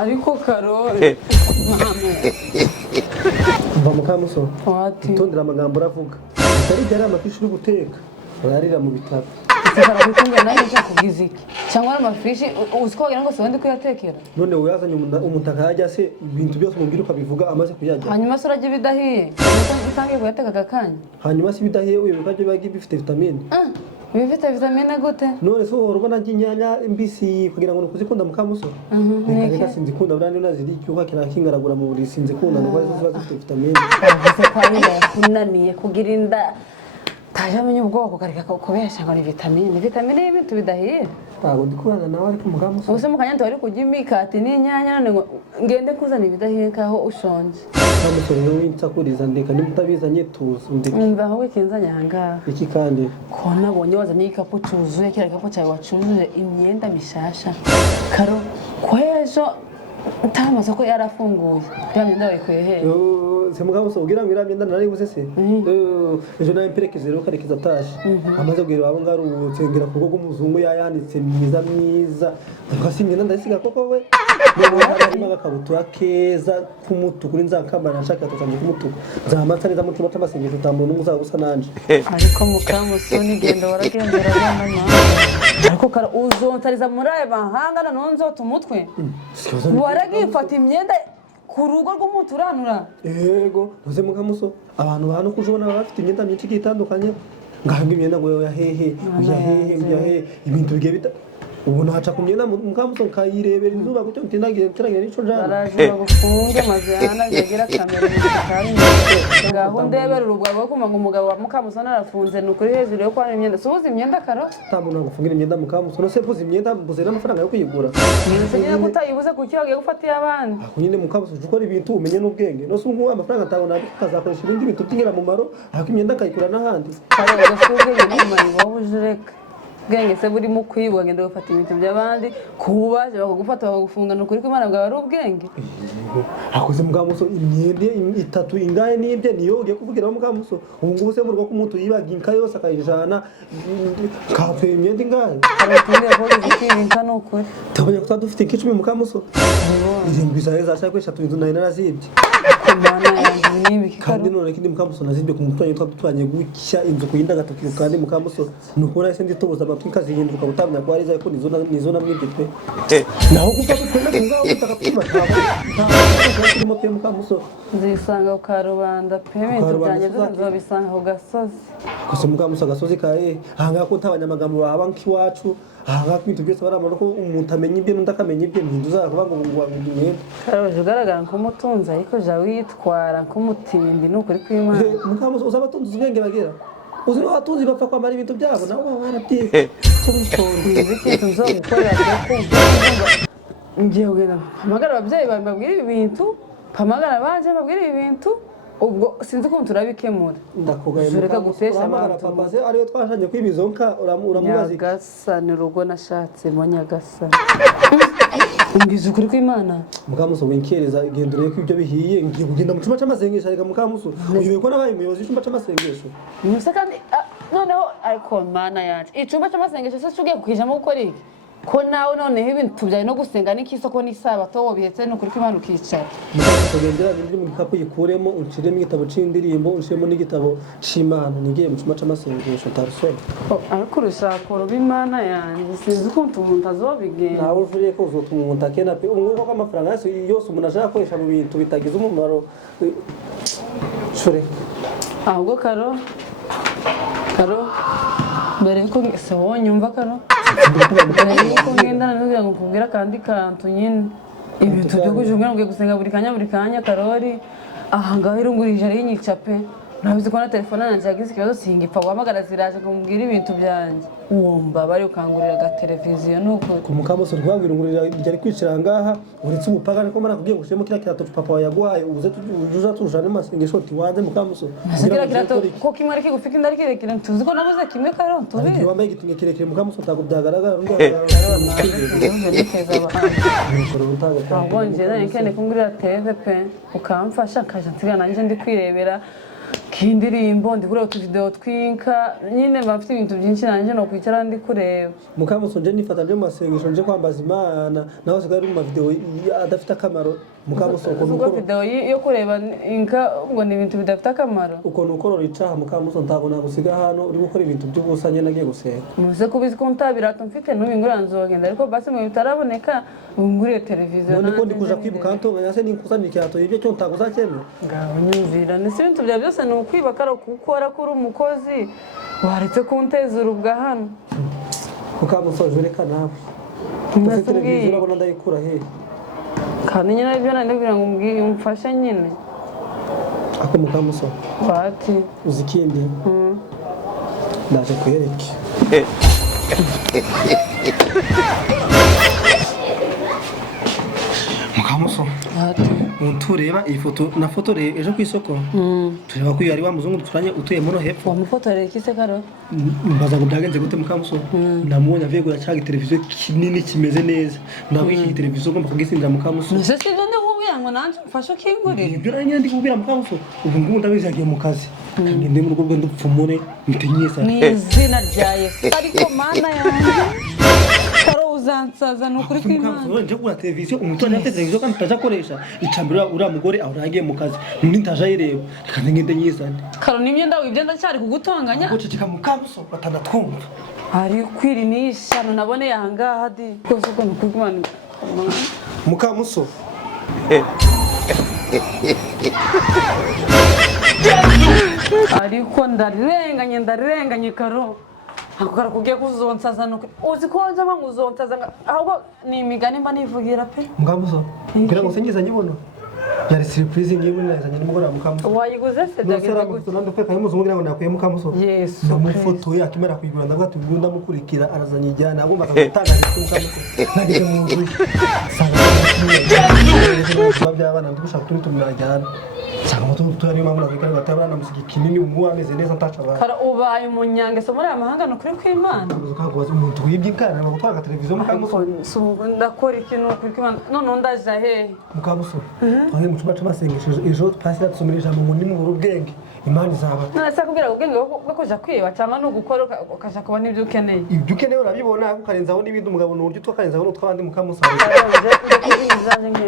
ariko Karoli mva Mukamusoni wati tondera amagambo uravuga atari byari amafishi uri guteka urarira mu bitaro Sifara kutunga nayo cyakugize iki cyangwa amafishi uziko wagira ngo sewende kuyatekera none uyazanye umutaka yajya se ibintu byose umubwira ukabivuga amaze kuyajya hanyuma se urajya bidahiye nuko utangiye kuyateka akanya hanyuma se bidahiye wibuka byo bagi bifite vitamine bifite vitamine gute none se urubona nginyanya mbisi kugira ngo nukuzikunda Mukamusoni reka sinzikunda burandi naziri cyuka kirakingaragura mu buri sinzikunda ngo ziba zifite vitamine ese kwa nida yakunaniye kugira inda tajamenye ubwoko kareka kubesha ngo ni vitamine y'ibintu bidahiye ntabwo ndikubana nawe ariko Mukamusoni ubuse mukanya ntwari kujya imikati n'inyanya none ngo ngende kuzana ibidahiye kaho ushonje Mukamusoni rero winsakuriza ndeka nimutabizanye tuzi umva aho wikinzanya ahangaha iki kandi ko nabonye wazanye igikapu cyuzuye kiriya gikapu cyawe wacuruje imyenda mishasha Karo ko ejo utamaze ko yarafunguye ya myenda wayikuye he se Mukamusoni ugira ngo iramyenda naribuze se ejo nawe mperekeze rero karekeza ataje amaze kugira abo ngaro utsengera ku rwo muzungu yayanditse myiza akasi imyenda ndasiga koko we harimo agakabutura keza k'umutuku n'inzakambara nshaka kuzanye k'umutuku zamatsa neza mu cyuma cy'amasengesho utambuye n'umuzaza usa nanje ariko Mukamusoni genda waragendera abana ariko Karo uzontariza muri aya mahanga na nonzota umutwe waragifata imyenda ku rugo rw'umuntu uranura yego uze Mukamusoni abantu hano kujona bafite imyenda myinshi itandukanye ngahanga imyenda ngo yahehe ibintu bigiye bita ubu nahaca ku myenda Mukamusoni kayirebera izuba gutyo ntindagiye n'ico jana baraje bagufunge maze yanagegera kamera mu kitari ngaho ndebera urubwa rwo kuma ngo umugabo wa Mukamusoni arafunze nukuri hejuru yo kwa imyenda subuza imyenda Karo tamuntu nagufungira imyenda Mukamusoni se puza imyenda mbuze n'amafaranga yo kuyigura nyine kutayibuze kuki wagiye gufatiye abandi ako nyine Mukamusoni ukora ibintu umenye n'ubwenge no se ngo amafaranga atabona akazakoresha ibindi bintu byingira mu maro ako imyenda akayikura n'ahandi Karo gasubwe nyuma wowe ujureka bwenge se buri mu kwibwa ngende gufata ibintu by'abandi kubaje bakagufata bakagufunga nukuri ko Imana bwawe ari ubwenge akoze Mukamusoni imyende itatu ingahe nibye niyo ugiye kuvugira Mukamusoni ubu ngubu se mu rugo k'umuntu yibaga inka yose akayijana kafe imyende ingahe aratunde ko bizikibinka nukuri tabonye ko dufite ikicumi Mukamusoni irindwi zawe zashaka kweshatu inzu nayo narazibye Mana yanjye nibi kandi none kindi Mukamusoni azibye ku mutwe twatwanye gucya inzu kuyinda gatatu kandi Mukamusoni nukora se nditoboza amatwi kazihinduka butamya ko ariza ko nizo namwibye twe naho gufata twende ngaho utakapima ntabwo turi Mukamusoni nzisanga ku karubanda pemento byanye byose nzobisanga ku gasozi kose Mukamusoni agasozi kae hanga ko ntabanyamagambo baba nkiwacu hanga kwintu byose baramara ko umuntu amenya ibye n'undi akamenya ibye n'indu zakuba ngo wabidumye Karoli ugaragara nk'umutunzi ariko ja witwara nk'umutindi nukuri kw'Imana Mukamusoni uzabatunzi ubwenge bagera uzi no atunzi bapfa kwamara ibintu byabo nabo barabyiye cyo bitonde ikintu nzogukorera ko ngiye kugenda hamagara ababyeyi babwira ibintu hamagara banje babwira ibintu ubwo sinzi ukuntu turabikemura ndakugaye reka gutesha abantu papa se ariyo twashanye kwibizonka uramubaza Nyagasani urugo nashatse mo Nyagasani ungize ukuri kw'Imana Mukamusoni winkereza igendere ko ibyo bihiye ngiye kugenda mu cyuma cy'amasengesho ariko Mukamusoni uyu ko nabaye umuyobozi w'icyuma cy'amasengesho Musa kandi noneho ariko Mana yacu icyumba cy'amasengesho se cyugiye kukijamo gukora iki ko nawe noneho ibintu tubyaye no gusenga n'ikisoko n'isabato wobihetse n'ukuri kw'Imana ukicara Mukamusoni gendera bindi mu gikapu yikuremo unciremo igitabo c'indirimbo unciremo n'igitabo c'Imana nigiye mu cyuma cy'amasengesho tarusoni ariko urushaka uruba Imana yanjye sinzi ukuntu umuntu azobigenda nawe uvuriye ko uzotuma umuntu akena pe umwuka w'amafaranga yose umuntu ashaka koresha mu bintu bitagize umumaro shure ahubwo Karo mbere yuko se wonyumva Karo mbere yuko ngendana n'ugira ngo kubwira kandi kantu nyine ibintu byo kujunga ngo gusenga buri kanya Karoli aha ngaho irungurije ari inyica pe urabizi ko na telefone yanjye yagize ikibazo singipfa guhamagara ziraje kumbwira ibintu byanjye wumva bari ukangurira ga televiziyo nuko ku Mukamusoni rwabwira ngurira ryari kwicira ngaha uretse umupagani ko marakubwiye ngo ushemo kira kirato papa wayaguhaye ubuze tujuza tujana amasengesho tiwanze Mukamusoni kira kirato ko kimwe ari kigufika indari kirekire tuzi ko nabuze kimwe Karo tubi ari wambaye igitunge kirekire Mukamusoni tago byagaragara ahubwo njye nkene kungurira TV pe ukamfasha kaje nsiga nanje ndi kwirebera kindirimbo ndi kureba utuvideo twinka nyine bafite ibintu byinshi nanje no kwicara ndi kureba Mukamusoni nifata nje mu masengesho nje kwambaza Imana naho sigari mu video adafite akamaro Mukamusoni ubwo video yo kureba inka ngo ni ibintu bidafite akamaro uko nukorora icaha Mukamusoni ntabwo nagusiga hano uri gukora ibintu by'ubusanye nagiye gusenga muze kubizi ko ntabirato mfite n'ubingura nzogenda ariko basi mu bitaraboneka nguriye televiziyo none ko ndikuja kwibuka ntonganya se ninkusanya icyato ibyo cyo ntaguzakemera ngaho nyumvira ni ibintu bya byose ni ukwiba karo gukora kuri umukozi waretse kunteza urubwa hano Mukamusoni reka nawe ese televiziyo urabona ndayikura he kandi nyine ibyo nandibwira ngo umbwiye umfashe nyine ako Mukamusoni bati uzi ikindi ndaje kuyereke Mukamusoni tureba iyi foto na foto ejo ku isoko tureba ko yari wa muzungu duturanye utuye muno hepfo wamufotoreye kise karo mbaza ngo byagenze gute Mukamusoni namubonye avegura cyangwa televiziyo kinini kimeze neza nawe iki televiziyo ugomba kugisindira Mukamusoni nese sivyo ndi kubwira ngo nanje mfashe kingurira ibyo nari ndi kubwira Mukamusoni ubu ngubu ndabizi yagiye mu kazi kandi ndi mu rugo rwe ndupfumure mutinyisa ni izina rya Yesu ariko mana yanjye karo uzansaza nukuri kw'Imana nje kugura televiziyo umutoni afite televiziyo kandi utazakoresha icambira uriya mugore ahurangiye mu kazi nundi ntaje ayireba kandi ngende nyizane karo n'imyenda wibye ndacyari kugutonganya guceceka Mukamusoni batanatwumva ari kwiri n'ishano naboneye ahangaha di kose uko nukuri kw'Imana Mukamusoni ariko ndarenganye karo ako karo kugiye kuzonsaza nuko uzi ko wanje ngo uzonsaza ahubwo ni imigani mba nivugira pe Mukamusoni kugira ngo singiza nyibono yari surprise ngiye nazanye n'umugore Mukamusoni wayiguze se ndageze gutunda peka y'umuzungu ngira ngo nakuye Mukamusoni Yesu ndamufoto yakimera kwigura ndavuga ati ubu ndamukurikira arazanye ijyana agomba gutanga Mukamusoni nageze mu nzu sanga by'abana ndigushaka turi tumwajyana sanga moto tutari mama nakikara batabana musiki kinini umwe ameze neza ntaca ba kara ubaye umunyange so muri amahanga no kuri kw'Imana ukagoza umuntu wibye inkana no gutwara televiziyo Mukamusoni ndakora ikintu kuri kw'Imana none ndaje he Mukamusoni twahe mu cyumba cy'amasengesho ejo pasira tusomera ijambo ngo nimubura ubwenge Imana izaba none se kubwira ubwenge bwo kuja kwiba cyangwa no gukora ukaja kubona ibyo ukeneye ibyo ukeneye urabibona ukarenzaho n'ibindi umugabo n'uburyo twakarenzaho n'utwabandi Mukamusoni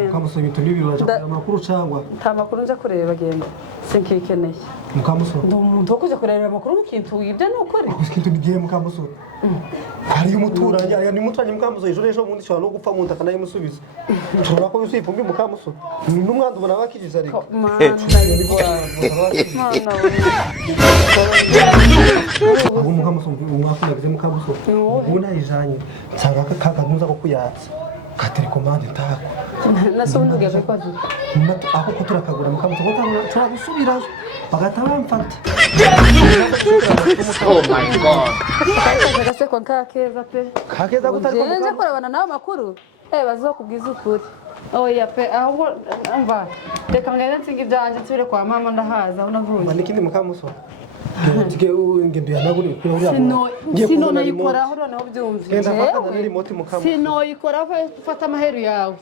Mukamusoni bitu n'ibiro uraja amakuru cyangwa nta makuru nje kureba genda sinkikeneye Mukamusoni ndi umuntu wo kuja kureba amakuru mukintu wibye n'ukuri ikintu bigiye Mukamusoni hari umuturage ari umuturage Mukamusoni ejo bundi cyane no gupfa mu ndaka nayo musubiza turora ko bisifumbi Mukamusoni ni n'umwandu ubona bakijije ariko ubu Mukamusoni umwakundagize Mukamusoni ubu nayijanye nsanga kakanuza ko kuyatsa ka telekomande ntako nasubundugiye kwikoze aho ko turakagura Mukamusoni ko turagusubirayo bagata bamfata Oh my god. kagase kwa kakeza pe kakeza gutari nje kurabana nawe makuru bazokubwiza ukuri oya pe ahubwo umva reka ngende nsinga ibyanje nsubire kwa mama ndahaza unavuye n'ikindi Mukamusoni ngiye ngendo yanaguri kuri uriya sino nayikoraho noneho byumvise genda fata na remote Mukamusoni sino yikoraho fata amaheru yawe